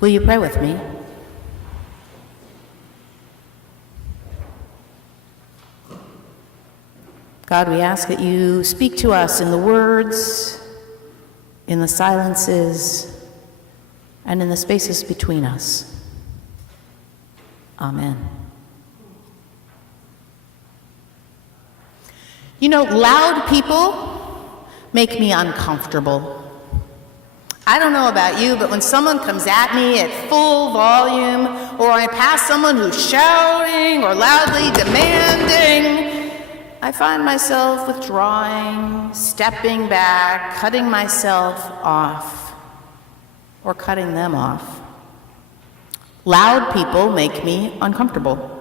Will you pray with me? God, we ask that you speak to us in the words, in the silences, and in the spaces between us. Amen. You know, loud people make me uncomfortable. I don't know about you, but when someone comes at me at full volume, or I pass someone who's shouting or loudly demanding, I find myself withdrawing, stepping back, cutting myself off, or cutting them off. Loud people make me uncomfortable.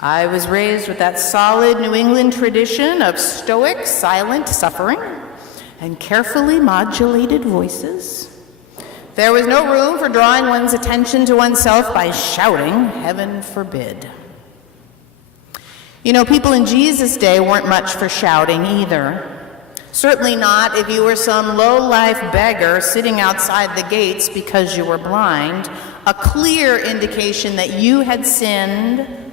I was raised with that solid New England tradition of stoic, silent suffering and carefully modulated voices. There was no room for drawing one's attention to oneself by shouting, heaven forbid. You know, people in Jesus' day weren't much for shouting either. Certainly not if you were some low-life beggar sitting outside the gates because you were blind, a clear indication that you had sinned,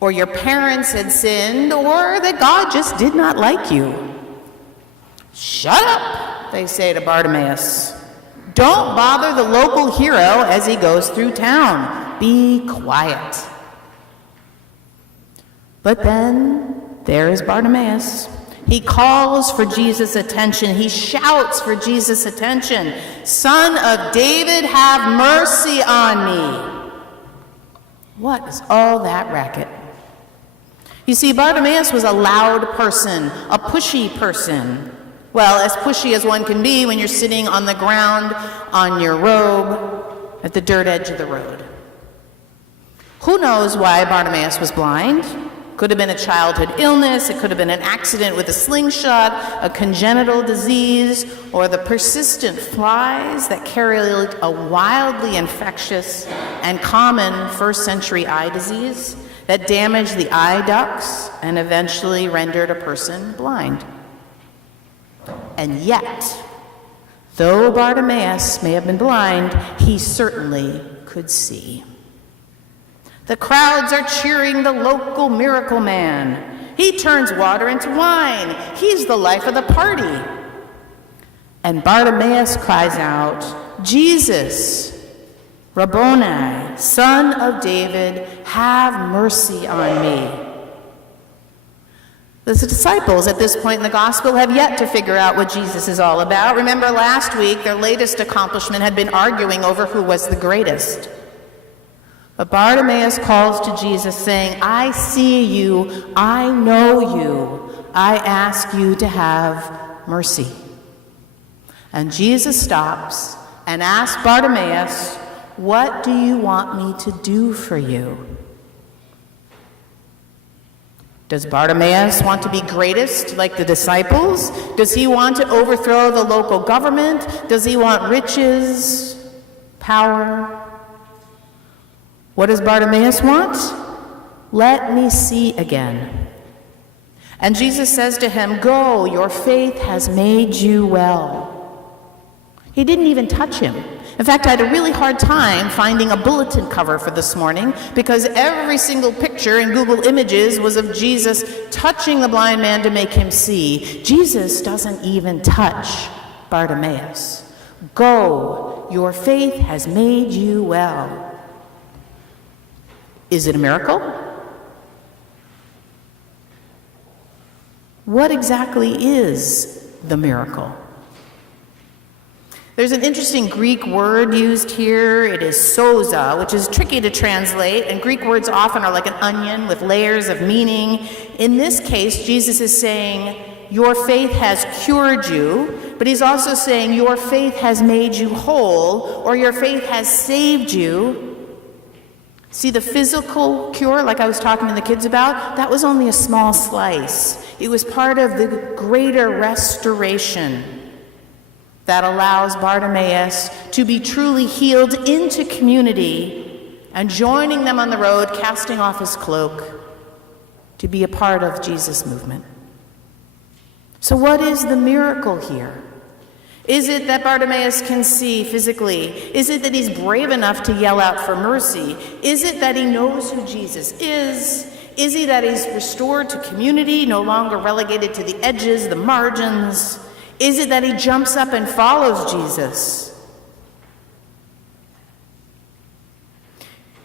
or your parents had sinned, or that God just did not like you. Shut up, they say to Bartimaeus. Don't bother the local hero as he goes through town. Be quiet. But then there is Bartimaeus. He calls for Jesus' attention. He shouts for Jesus' attention. Son of David, have mercy on me. What is all that racket? You see, Bartimaeus was a loud person, a pushy person. Well, as pushy as one can be when you're sitting on the ground on your robe at the dirt edge of the road. Who knows why Bartimaeus was blind? Could have been a childhood illness, it could have been an accident with a slingshot, a congenital disease, or the persistent flies that carried a wildly infectious and common first-century eye disease that damaged the eye ducts and eventually rendered a person blind. And yet, though Bartimaeus may have been blind, he certainly could see. The crowds are cheering the local miracle man. He turns water into wine. He's the life of the party. And Bartimaeus cries out, Jesus, Rabboni, son of David, have mercy on me. The disciples at this point in the gospel have yet to figure out what Jesus is all about. Remember last week, their latest accomplishment had been arguing over who was the greatest. But Bartimaeus calls to Jesus saying, I see you, I know you, I ask you to have mercy. And Jesus stops and asks Bartimaeus, what do you want me to do for you? Does Bartimaeus want to be greatest like the disciples? Does he want to overthrow the local government? Does he want riches, power? What does Bartimaeus want? Let me see again. And Jesus says to him, go, your faith has made you well. He didn't even touch him. In fact, I had a really hard time finding a bulletin cover for this morning because every single picture in Google Images was of Jesus touching the blind man to make him see. Jesus doesn't even touch Bartimaeus. Go, your faith has made you well. Is it a miracle? What exactly is the miracle? There's an interesting Greek word used here. It is soza, which is tricky to translate, and Greek words often are like an onion with layers of meaning. In this case, Jesus is saying, your faith has cured you, but he's also saying your faith has made you whole, or your faith has saved you. See, the physical cure, like I was talking to the kids about, that was only a small slice. It was part of the greater restoration that allows Bartimaeus to be truly healed into community and joining them on the road, casting off his cloak, to be a part of Jesus' movement. So what is the miracle here? Is it that Bartimaeus can see physically? Is it that he's brave enough to yell out for mercy? Is it that he knows who Jesus is? Is it that he's restored to community, no longer relegated to the edges, the margins? Is it that he jumps up and follows Jesus?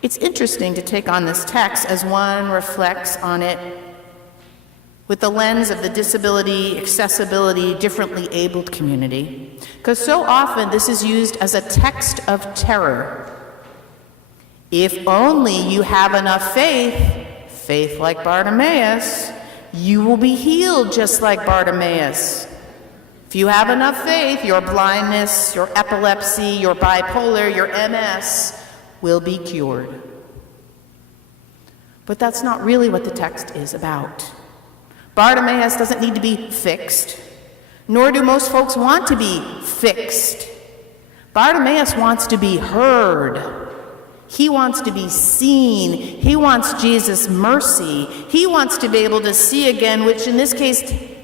It's interesting to take on this text as one reflects on it with the lens of the disability, accessibility, differently abled community. Because so often this is used as a text of terror. If only you have enough faith like Bartimaeus, you will be healed just like Bartimaeus. If you have enough faith, your blindness, your epilepsy, your bipolar, your MS will be cured. But that's not really what the text is about. Bartimaeus doesn't need to be fixed, nor do most folks want to be fixed. Bartimaeus wants to be heard. He wants to be seen. He wants Jesus' mercy. He wants to be able to see again, which in this case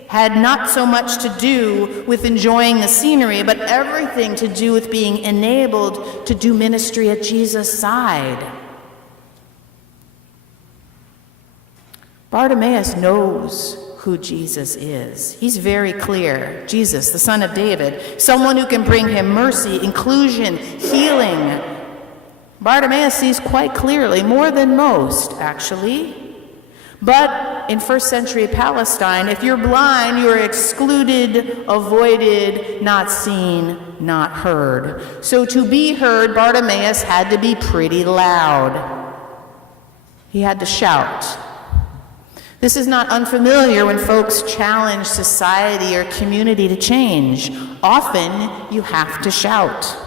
had not so much to do with enjoying the scenery, but everything to do with being enabled to do ministry at Jesus' side. Bartimaeus knows who Jesus is. He's very clear. Jesus, the Son of David, someone who can bring him mercy, inclusion, healing. Bartimaeus sees quite clearly, more than most, actually. But in first century Palestine, if you're blind, you're excluded, avoided, not seen, not heard. So to be heard, Bartimaeus had to be pretty loud. He had to shout. This is not unfamiliar when folks challenge society or community to change. Often, you have to shout.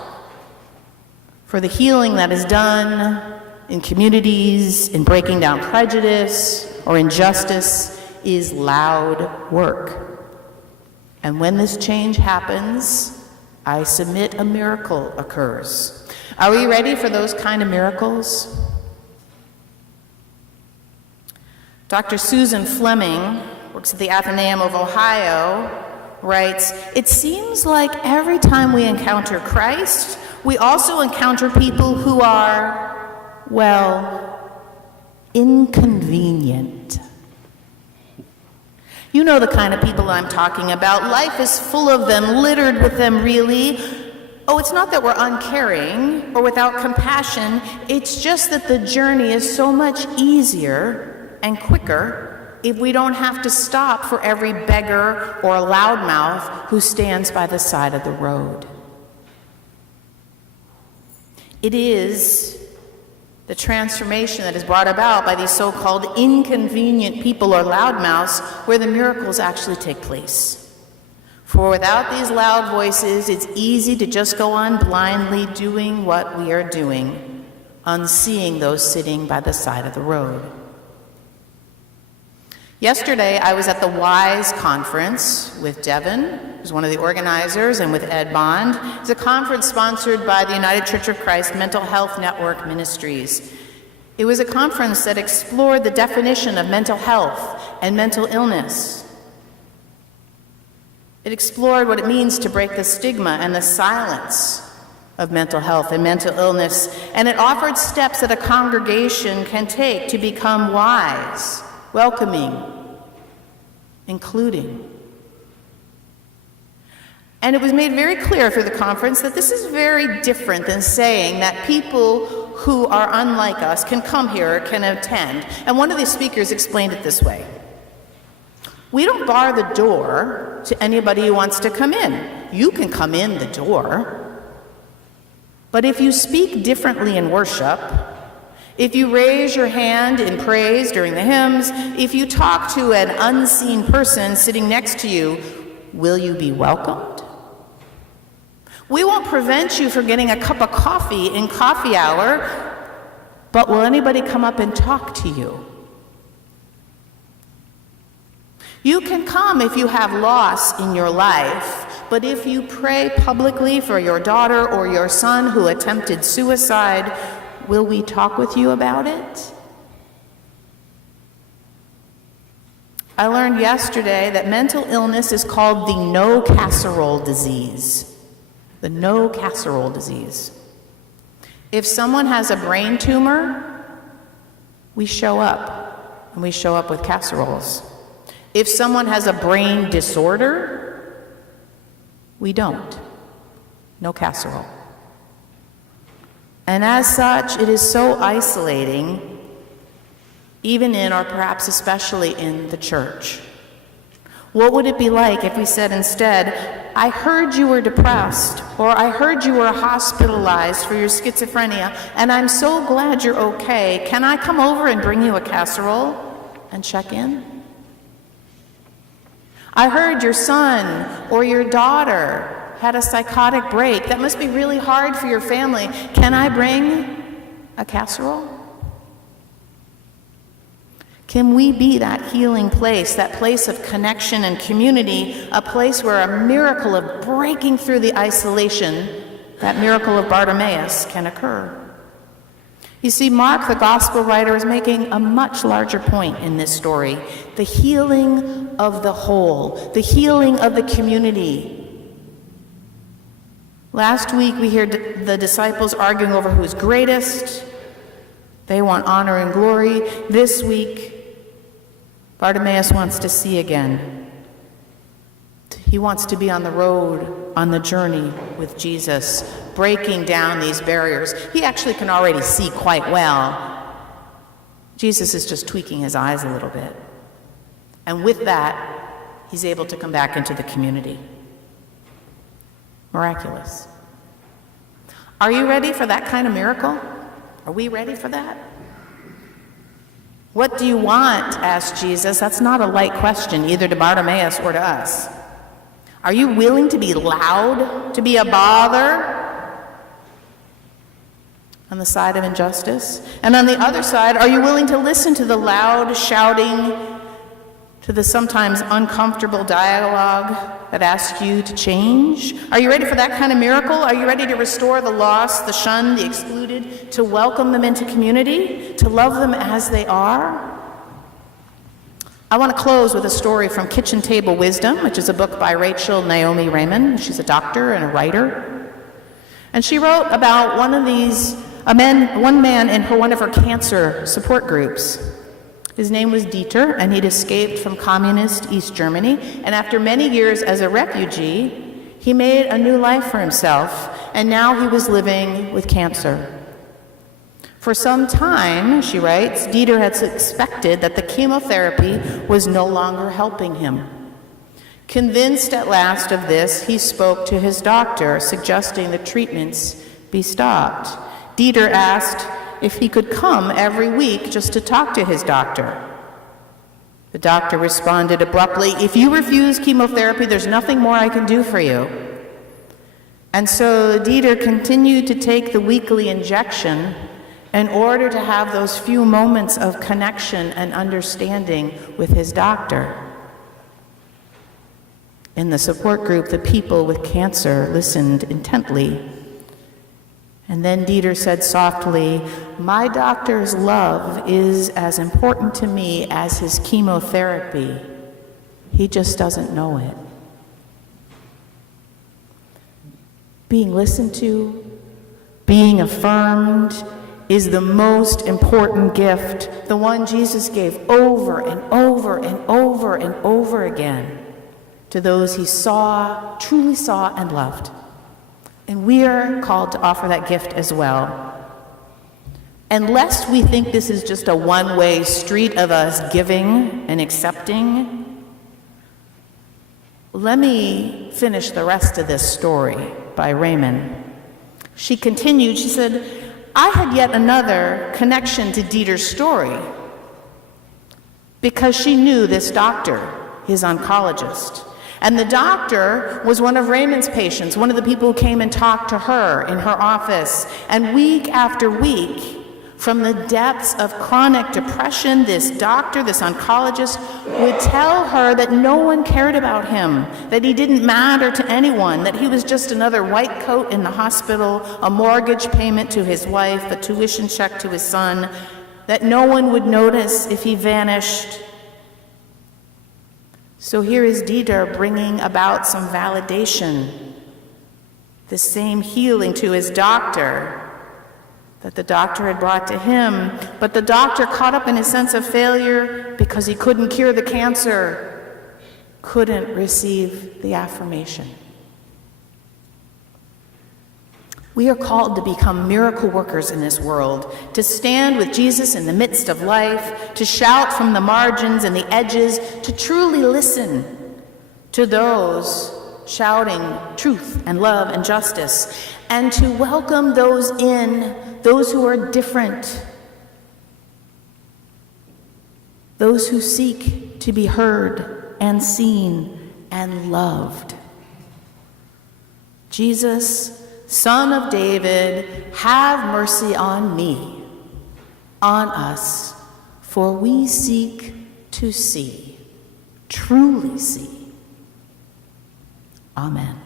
For the healing that is done in communities, in breaking down prejudice or injustice, is loud work. And when this change happens, I submit a miracle occurs. Are we ready for those kind of miracles? Dr. Susan Fleming, works at the Athenaeum of Ohio, writes, "It seems like every time we encounter Christ, we also encounter people who are, well, inconvenient." You know the kind of people I'm talking about. Life is full of them, littered with them, really. Oh, it's not that we're uncaring or without compassion. It's just that the journey is so much easier and quicker if we don't have to stop for every beggar or loudmouth who stands by the side of the road. It is the transformation that is brought about by these so-called inconvenient people or loudmouths where the miracles actually take place. For without these loud voices, it's easy to just go on blindly doing what we are doing, unseeing those sitting by the side of the road. Yesterday, I was at the WISE conference with Devin, who's one of the organizers, and with Ed Bond. It's a conference sponsored by the United Church of Christ Mental Health Network Ministries. It was a conference that explored the definition of mental health and mental illness. It explored what it means to break the stigma and the silence of mental health and mental illness, and it offered steps that a congregation can take to become wise, welcoming, including. And it was made very clear through the conference that this is very different than saying that people who are unlike us can come here, can attend. And one of the speakers explained it this way. We don't bar the door to anybody who wants to come in. You can come in the door. But if you speak differently in worship, if you raise your hand in praise during the hymns, if you talk to an unseen person sitting next to you, will you be welcomed? We won't prevent you from getting a cup of coffee in coffee hour, but will anybody come up and talk to you? You can come if you have loss in your life, but if you pray publicly for your daughter or your son who attempted suicide, will we talk with you about it? I learned yesterday that mental illness is called the no casserole disease. the no casserole disease. If someone has a brain tumor, we show up, and we show up with casseroles. If someone has a brain disorder, we don't. No casserole. And as such, it is so isolating, even in, or perhaps especially in, the church. What would it be like if we said instead, I heard you were depressed, or I heard you were hospitalized for your schizophrenia, and I'm so glad you're okay. Can I come over and bring you a casserole and check in? I heard your son or your daughter had a psychotic break. That must be really hard for your family. Can I bring a casserole? Can we be that healing place, that place of connection and community, a place where a miracle of breaking through the isolation, that miracle of Bartimaeus, can occur? You see, Mark, the gospel writer, is making a much larger point in this story: the healing of the whole, the healing of the community. Last week we heard the disciples arguing over who is greatest. They want honor and glory. This week, Bartimaeus wants to see again. He wants to be on the road, on the journey with Jesus, breaking down these barriers. He actually can already see quite well. Jesus is just tweaking his eyes a little bit. And with that, he's able to come back into the community. Miraculous. Are you ready for that kind of miracle? Are we ready for that? What do you want? Asked Jesus. That's not a light question, either to Bartimaeus or to us. Are you willing to be loud, to be a bother on the side of injustice? And on the other side, are you willing to listen to the loud shouting, to the sometimes uncomfortable dialogue that asks you to change? Are you ready for that kind of miracle? Are you ready to restore the lost, the shunned, the excluded, to welcome them into community, to love them as they are? I want to close with a story from Kitchen Table Wisdom, which is a book by Rachel Naomi Raymond. She's a doctor and a writer. And she wrote about one man in one of her cancer support groups. His name was Dieter, and he'd escaped from communist East Germany. And after many years as a refugee, he made a new life for himself, and now he was living with cancer. For some time, she writes, Dieter had suspected that the chemotherapy was no longer helping him. Convinced at last of this, he spoke to his doctor, suggesting the treatments be stopped. Dieter asked if he could come every week just to talk to his doctor. The doctor responded abruptly, if you refuse chemotherapy, there's nothing more I can do for you. And so Dieter continued to take the weekly injection in order to have those few moments of connection and understanding with his doctor. In the support group, the people with cancer listened intently. And then Dieter said softly, my doctor's love is as important to me as his chemotherapy. He just doesn't know it. Being listened to, being affirmed, is the most important gift, the one Jesus gave over and over and over and over again to those he saw, truly saw, and loved. And we are called to offer that gift as well. And lest we think this is just a one-way street of us giving and accepting, let me finish the rest of this story by Raymond. She continued, she said, I had yet another connection to Dieter's story because she knew this doctor, his oncologist. And the doctor was one of Raymond's patients, one of the people who came and talked to her in her office. And week after week, from the depths of chronic depression, this doctor, this oncologist, would tell her that no one cared about him, that he didn't matter to anyone, that he was just another white coat in the hospital, a mortgage payment to his wife, a tuition check to his son, that no one would notice if he vanished. So here is Dieter bringing about some validation the same healing to his doctor that the doctor had brought to him, but the doctor, caught up in his sense of failure because he couldn't cure the cancer, couldn't receive the affirmation. We are called to become miracle workers in this world, to stand with Jesus in the midst of life, to shout from the margins and the edges, to truly listen to those shouting truth and love and justice, and to welcome those in, those who are different, those who seek to be heard and seen and loved. Jesus, Son of David, have mercy on me, on us, for we seek to see, truly see. Amen.